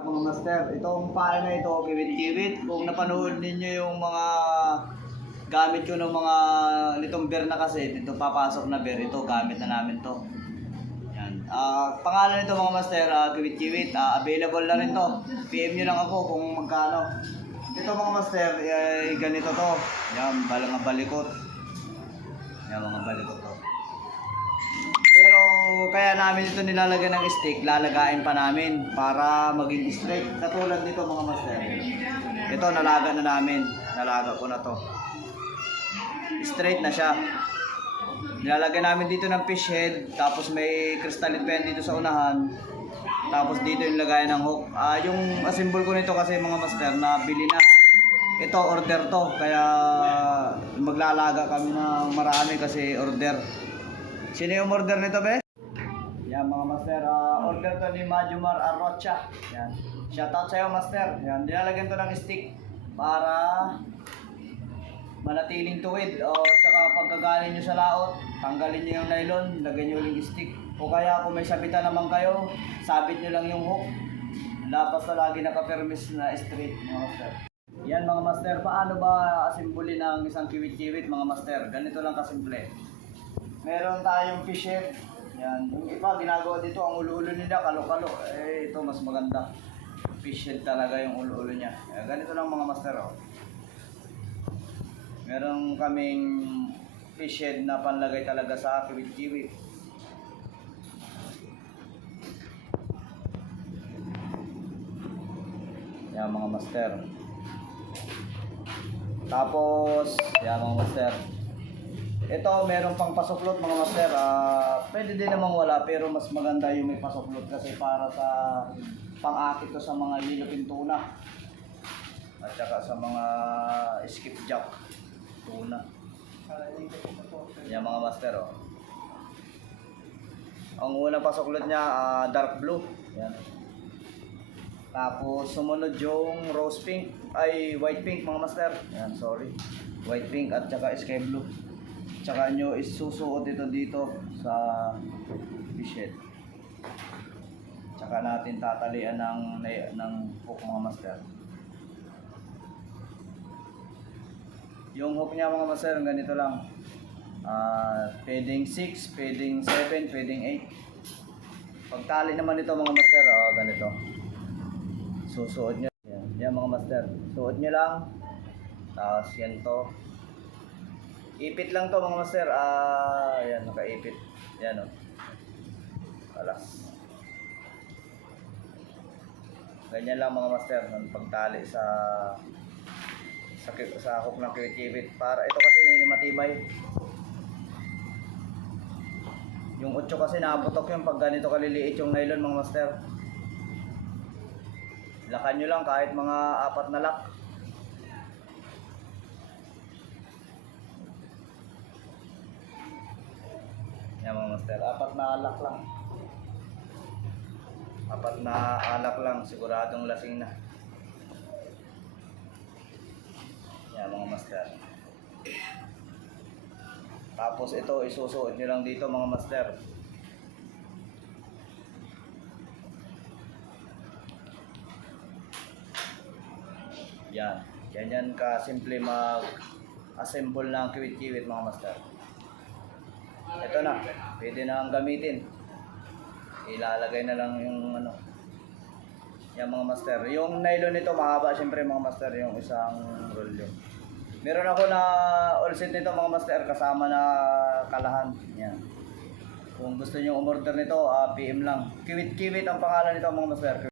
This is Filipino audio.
Mga master, itong pala na ito, kiwit-kiwit. Kung napanood ninyo yung mga gamit ko ng mga nitong bear na kasi, dito papasok na bear, ito gamit na namin to. Yan. Ah, pangalan nito mga master, ah, kiwit-kiwit. Ah, available na rin to. PM nyo lang ako kung magkano. Ito mga master, eh, ganito to. Yan, balang balikot. Yan mga balikot to. Namin ito nilalagyan ng stick, lalagain pa namin para maging straight. Katulad nito mga master. Ito nalaga na namin. Nalaga ko na to. Straight na siya. Nilalagyan namin dito ng fish head, tapos may crystalline pen dito sa unahan. Tapos dito yung lagayan ng hook. Ah, yung assemble ko nito kasi mga master na bili na. Ito order to, kaya maglalaga kami ng marami kasi order. Sino yung order nito, be? Yan mga master, ah, order to ni Majumar Arrocha. Yan. Shoutout sa'yo, master. Yan, nilalagyan to ng stick para manatiling tuwid. O, tsaka pagkagaling nyo sa laot, tanggalin nyo yung nylon, lagyan nyo uling stick. O kaya kung may sabitan naman kayo, sabit nyo lang yung hook. Lapas na lagi nakapermis na straight, mga master. Yan mga master, paano ba asimbuli ng isang kiwit-kiwit mga master? Ganito lang kasimple. Meron tayong fish head. Yan. Yung iba ginagawa dito, ang ulo-ulo nila, kalo-kalo. Eh, ito mas maganda. Head talaga yung ulo-ulo niya. Eh, ganito lang mga master. Oh. Meron kaming head na panlagay talaga sa kiwit-kiwit. Yan mga master. Tapos, yan mga master. Ito, meron pang pasuklot mga master. Ah, pwede din namang wala pero mas maganda yung may pasuklot kasi para sa pang-akit ko sa mga yellow tuna. At saka sa mga skipjack tuna. Yan mga master oh. Ang unang pasuklot niya ah, dark blue. Yan. Tapos sumunod yung rose pink ay white pink mga master. Yan, sorry. White pink at saka sky blue. Tsaka nyo isusuot ito dito sa fishet. Tsaka natin tatalian ng ng hook mga master. Yung hook niya mga master, ganito lang. Ah, pwedeng 6, pwedeng 7, pwedeng 8. Pagtali naman ito mga master, oh, ganito. Susuot nyo. Yan, yan mga master. Suot nyo lang. Tapos yan to. Ipit lang to mga master. Ah, yan, nakaipit. Yan o. Oh. Alas. Ganyan lang mga master ng pagtali sa sa, sa hook ng kiwit Para ito kasi matibay. Yung 8 kasi naputok yung pag ganito kaliliit yung nylon mga master. Lakan nyo lang kahit mga apat na lak. Master, apat na alak lang. Apat na alak lang, siguradong lasing na. Yan mga master. Tapos ito, isusuot nyo lang dito mga master. Yan. Ganyan ka simple mag-assemble ng kiwit-kiwit mga master. Ito na. Pwede na ang gamitin. Ilalagay na lang yung ano. Yan mga master. Yung nylon nito mahaba siyempre mga master yung isang rolyo. Meron ako na all set nito mga master kasama na kalahan. Yan. Kung gusto niyo umorder nito, ah, PM lang. Kiwit-kiwit ang pangalan nito mga master.